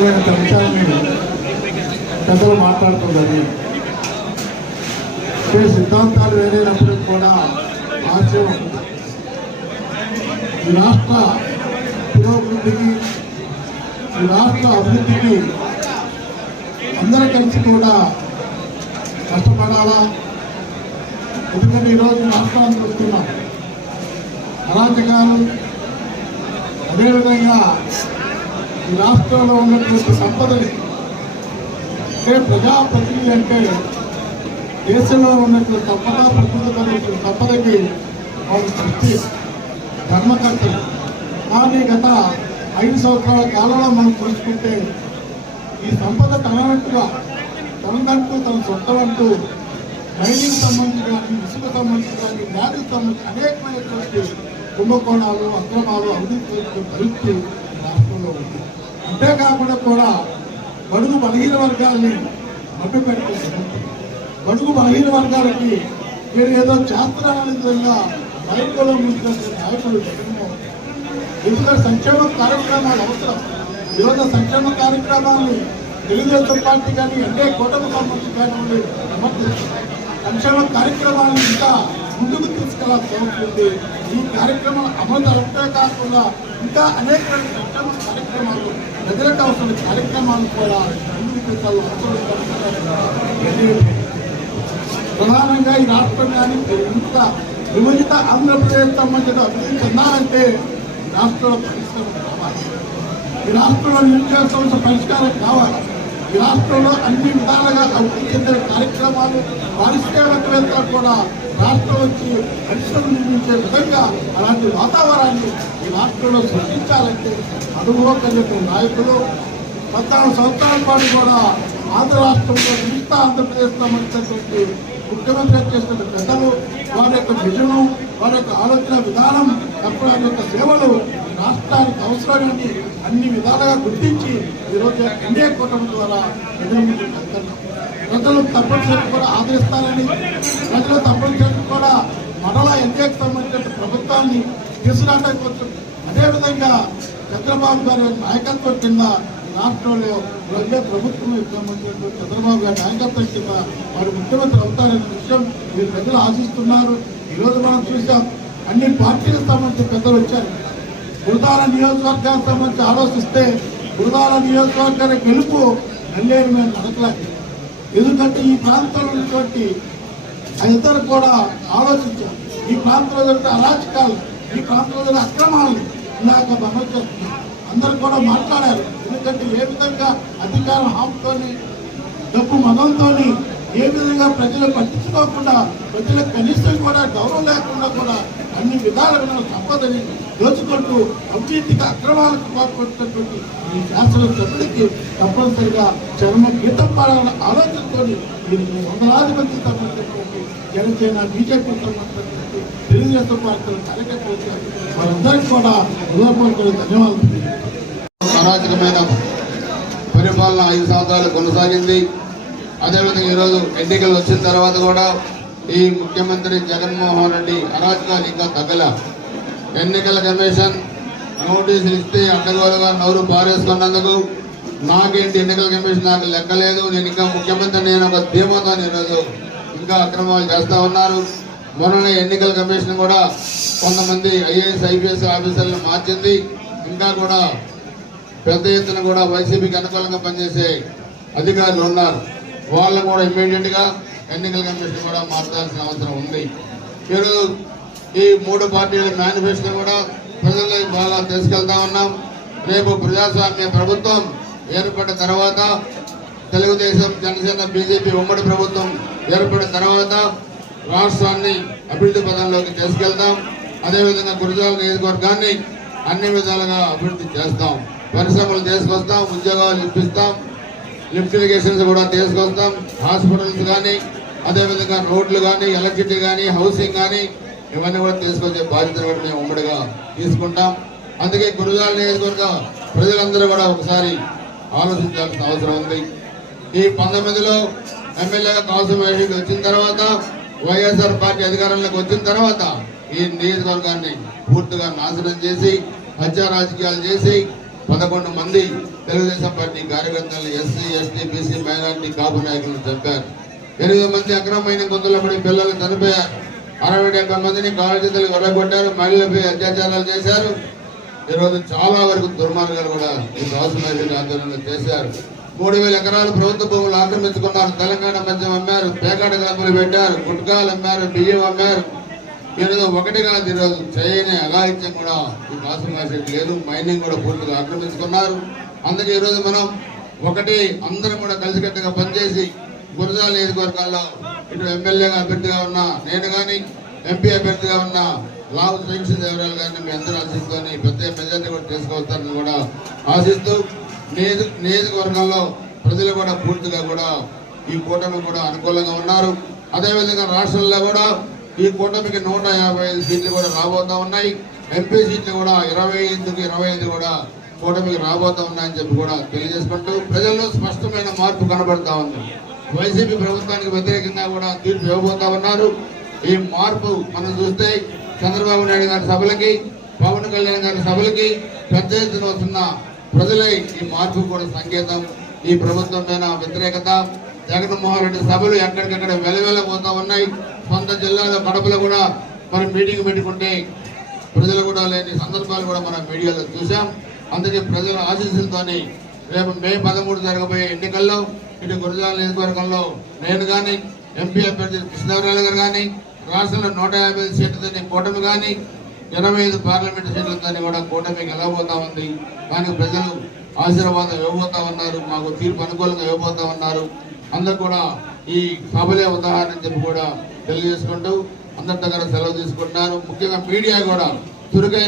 అంశాన్ని పెద్దలు మాట్లాడుతుందని. అంటే సిద్ధాంతాలు వేరైనప్పటికీ కూడా ఆశయం ఉంటుంది. ఈ రాష్ట్ర పురోభివృద్ధికి ఈ రాష్ట్ర అభివృద్ధికి అందరూ కలిసి కూడా కష్టపడాలా? ఎందుకంటే ఈరోజు రాష్ట్రానికి వస్తున్నాం. అరాచకాలు అదేవిధంగా ఈ రాష్ట్రంలో ఉన్నటువంటి సంపదని అంటే ప్రజాప్రతినిధి అంటే దేశంలో ఉన్నటువంటి సంపద ప్రకృతి సంపదకి వాళ్ళు సృష్టి ధర్మకర్తలు. కానీ గత ఐదు సంవత్సరాల కాలంలో మనం చూసుకుంటే ఈ సంపద తనట్టుగా తనదంటూ తన సొంతం అంటూ మైనింగ్ సంబంధించి కానీ ఇసుక సంబంధించి కానీ ల్యాండ్కి సంబంధించి అనేకమైనటువంటి కుంభకోణాలు అక్రమాలు అవినీతి పరిస్థితి రాష్ట్రంలో ఉంది. అంతేకాకుండా కూడా బడుగు బలహీన వర్గాల్ని మభ్య పెట్టుకుంటుంది బడుగు బలహీన వర్గాలకి మీరు ఏదో చేస్తున్నారనే విధంగా బయటలో ముందుకు నాయకులు జగన్మోహన్ ఎందుకంటే సంక్షేమ కార్యక్రమాలు అవసరం. వివిధ సంక్షేమ కార్యక్రమాలను తెలుగుదేశం పార్టీ కానీ ఎన్డీ కూటమి సంబంధించి కానీ సమర్థిస్తుంది సంక్షేమ కార్యక్రమాలను ఇంకా ముందుకు తీసుకెళ్ళాల్సి జరుగుతుంది ఈ కార్యక్రమం అమలు జరపడే కాకుండా ఇంకా అనేక కార్యక్రమాలు ప్రజలకు అవసరం కార్యక్రమాలు కూడా ముందుకు తీసుకెళ్ళాల్సిన ప్రధానంగా ఈ రాష్ట్రం కానీ ఇంత విభజిత ఆంధ్రప్రదేశ్ సంబంధించిన అభివృద్ధి చెందాలంటే రాష్ట్రంలో పరిష్కారం కావాలి. ఈ రాష్ట్రంలో నిరుద్యోగ సమస్య పరిష్కారం కావాలి. రాష్ట్రంలో అన్ని విధాలుగా అభివృద్ధి చెందిన కార్యక్రమాలు పారిశ్రామికవేత్తలు కూడా రాష్ట్రం వచ్చి పరిశ్రమలు నిర్మించే విధంగా అలాంటి వాతావరణాన్ని ఈ రాష్ట్రంలో సృష్టించాలంటే అనుభవం కలిగిన నాయకులు పద్నాలుగు సంవత్సరాల పాటు కూడా ఆంధ్ర రాష్ట్రంలో మిగతా ఆంధ్రప్రదేశ్ సంబంధించినటువంటి ముఖ్యమంత్రి చేసిన పెద్దలు వారి యొక్క విజయం వారి యొక్క ఆలోచన విధానం చెప్పడం యొక్క సేవలు రాష్ట్రానికి అవసరమని అన్ని విధాలుగా గుర్తించి ఈరోజు ఎన్డీఏ కూటమి ద్వారా ప్రజలు తప్పనిసరి కూడా ఆదరిస్తారని ప్రజలు తప్పనిసరి కూడా మరలా ఎన్డీఏకి సంబంధించిన ప్రభుత్వాన్ని తీసుకురావడానికి వచ్చు అదేవిధంగా చంద్రబాబు గారి నాయకత్వం కింద రాష్ట్రంలో ప్రజా ప్రభుత్వం సంబంధించిన చంద్రబాబు గారి నాయకత్వం కింద వారు ముఖ్యమంత్రి అవుతారనే విషయం మీరు ప్రజలు ఆశిస్తున్నారు. ఈరోజు మనం చూసాం. అన్ని పార్టీలకు సంబంధించిన పెద్దలు వచ్చారు. గురుదాల నియోజకవర్గానికి సంబంధించి ఆలోచిస్తే గురుదాల నియోజకవర్గానికి గెలుపు నల్లేరు మేము నడకలేదు. ఎందుకంటే ఈ ప్రాంతంలో ఉన్నటువంటి ఇద్దరు కూడా ఆలోచించారు. ఈ ప్రాంతంలో జరిగిన అరాచకాలు ఈ ప్రాంతంలో జరిగిన అక్రమాలు ఇందాక గమనించారు అందరూ కూడా మాట్లాడారు. ఎందుకంటే ఏ విధంగా అధికారం హామీతోని డబ్బు మదంతో ఏ విధంగా ప్రజలు పట్టించుకోకుండా ప్రజలకు కనీసం కూడా గౌరవం లేకుండా కూడా అన్ని విధాలుగా సంపదని దోచుకుంటూ అవినీతికి అక్రమాలకు పాల్పడుతున్నటువంటి ఈ శాసన సభ్యుడికి తప్పనిసరిగా చర్మ గీతం పాడాలన్న ఆలోచనతో దీనికి వందలాది మంది సంబంధించినటువంటి జనసేన బీజేపీ సంబంధించినటువంటి తెలుగుదేశం పార్టీల కార్యకర్తలకి వారందరికీ కూడా హృదయపూర్వక ధన్యవాదాలు. అరాచకమైన పరిపాలన ఐదు సంవత్సరాలు కొనసాగింది. అదేవిధంగా ఈరోజు ఎన్నికలు వచ్చిన తర్వాత కూడా ఈ ముఖ్యమంత్రి జగన్మోహన్ రెడ్డి అరాచకాలు ఇంకా తగ్గల ఎన్నికల కమిషన్ నోటీసులు ఇస్తే అడ్డగోలుగా నోరు పారేసుకున్నందుకు నాకేంటి ఎన్నికల కమిషన్ నాకు లెక్కలేదు. నేను ఇంకా ముఖ్యమంత్రి నేను ఒక ధీమతో ఈరోజు ఇంకా అక్రమాలు చేస్తూ ఉన్నారు. మొన్ననే ఎన్నికల కమిషన్ కూడా కొంతమంది ఐఏఎస్ ఐపీఎస్ ఆఫీసర్లను మార్చింది. ఇంకా కూడా పెద్ద ఎత్తున కూడా వైసీపీకి అనుకూలంగా పనిచేసే అధికారులు ఉన్నారు. వాళ్ళు కూడా ఇమ్మీడియట్గా ఎన్నికల కమిషన్ కూడా మార్చాల్సిన అవసరం ఉంది. ఈరోజు ఈ మూడు పార్టీల మేనిఫెస్టో కూడా ప్రజల్లోకి బాగా తీసుకెళ్తా ఉన్నాం. రేపు ప్రజాస్వామ్య ప్రభుత్వం ఏర్పడిన తర్వాత తెలుగుదేశం జనసేన బీజేపీ ఉమ్మడి ప్రభుత్వం ఏర్పడిన తర్వాత రాష్ట్రాన్ని అభివృద్ధి పదంలోకి తీసుకెళ్తాం. అదేవిధంగా గురజాల నియోజకవర్గాన్ని అన్ని విధాలుగా అభివృద్ధి చేస్తాం. పరిశ్రమలు తీసుకొస్తాం ఉద్యోగాలు ఇప్పిస్తాం. లిఫ్ట్ ఇరిగేషన్స్ కూడా తీసుకొస్తాం. హాస్పిటల్స్ కానీ అదేవిధంగా రోడ్లు కానీ ఎలక్ట్రిసిటీ కానీ హౌసింగ్ కానీ ఇవన్నీ కూడా తీసుకొచ్చే బాధ్యతను కూడా మేము ఉమ్మడిగా తీసుకుంటాం. అందుకే గురుజాల నియోజకవర్గ ప్రజలందరూ కూడా ఒకసారి ఆలోచించాల్సిన అవసరం ఉంది. ఈ పంతొమ్మిదిలో ఎమ్మెల్యేగా కాసు మహేష్ వచ్చిన తర్వాత వైఎస్ఆర్ పార్టీ అధికారంలోకి వచ్చిన తర్వాత ఈ నియోజకవర్గాన్ని పూర్తిగా నాశనం చేసి హత్య రాజకీయాలు చేసి పదకొండు మంది తెలుగుదేశం పార్టీ కార్యకర్తలను SC ST BC minority Kapu నాయకులను చంపారు ఎనిమిది మంది అక్రమమైన గుంతలో పడి పిల్లలు చనిపోయారు. అరవై డెబ్బై మందిని కాల్చేతలు వెళ్ళగొట్టారు మహిళలపై అత్యాచారాలు చేశారు. ఈరోజు చాలా వరకు దుర్మార్గాలు కూడా ఈ రాజునాయుడు ఆందోళన చేశారు. మూడు వేల ఎకరాలు ప్రభుత్వ భూములు ఆక్రమించుకున్నారు. తెలంగాణ మద్యం అమ్మారు పేకాట క్లబ్బులు పెట్టారు గుట్కాలు అమ్మారు బియ్యం అమ్మారు. ఈరోజు ఒకటి కాదు ఈరోజు చేయని అఘాయిత్యం కూడా ఈ కాసు లేదు మైనింగ్ కూడా పూర్తిగా ఆక్రమించుకున్నారు. అందుకే ఈరోజు మనం ఒకటి అందరం కూడా కలిసికట్టుగా పనిచేసి గురజాల నియోజకవర్గాల్లో ఇటు ఎమ్మెల్యేగా అభ్యర్థిగా ఉన్న నేను కానీ ఎంపీ అభ్యర్థిగా ఉన్న లావు శ్రీకృష్ణ దేవరాలు గారిని మీ అందరూ ఆశిస్తూని పెద్ద మెజార్టీ కూడా తీసుకొస్తారని కూడా ఆశిస్తూ నియోజ నియోజకవర్గంలో ప్రజలు కూడా పూర్తిగా కూడా ఈ కూటమి కూడా అనుకూలంగా ఉన్నారు. అదేవిధంగా రాష్ట్రంలో కూడా ఈ కూటమికి నూట యాభై ఐదు సీట్లు కూడా రాబోతా ఉన్నాయి. ఎంపీ సీట్లు కూడా ఇరవై ఐదుకి ఇరవై ఐదు కూడా కూటమికి రాబోతా ఉన్నాయని చెప్పి కూడా తెలియజేసుకుంటూ ప్రజల్లో స్పష్టమైన మార్పు కనబడతా ఉంది. వైసీపీ ప్రభుత్వానికి వ్యతిరేకంగా కూడా తీర్పు ఇవ్వబోతా ఉన్నారు. ఈ మార్పు మనం చూస్తే చంద్రబాబు నాయుడు గారి సభలకి పవన్ కళ్యాణ్ గారి సభలకి పెద్ద ఎత్తున వస్తున్న ప్రజలే ఈ మార్పు కూడా సంకేతం. ఈ ప్రభుత్వం పైన వ్యతిరేకత. జగన్మోహన్ రెడ్డి సభలు ఎక్కడికక్కడ వెలవెలబోతా ఉన్నాయి. సొంత జిల్లాలో కడపలో కూడా మనం మీటింగ్ పెట్టుకుంటే ప్రజలు కూడా లేని సందర్భాలు కూడా మనం మీడియాలో చూసాం అందుకే ప్రజల ఆశీస్సులతోని రేపు మే పదమూడు జరగబోయే ఎన్నికల్లో ఇటు గురజాల నియోజకవర్గంలో నేను కానీ ఎంపీ అభ్యర్థి కృష్ణదేవరాయలు గారు కానీ రాష్ట్రంలో నూట యాభై ఐదు కూటమి కానీ ఇరవై ఐదు పార్లమెంట్ సీట్లతోని కూడా కూటమి గెలవబోతా ఉంది. దానికి ప్రజలు ఆశీర్వాదం ఇవ్వబోతా ఉన్నారు మాకు తీర్పు అనుకూలంగా ఇవ్వబోతా ఉన్నారు. అందరు కూడా ఈ సభలే ఉదాహరణ చెప్పి కూడా తెలియజేసుకుంటూ అందరి దగ్గర సెలవు తీసుకుంటున్నారు. ముఖ్యంగా మీడియా కూడా చురుకైన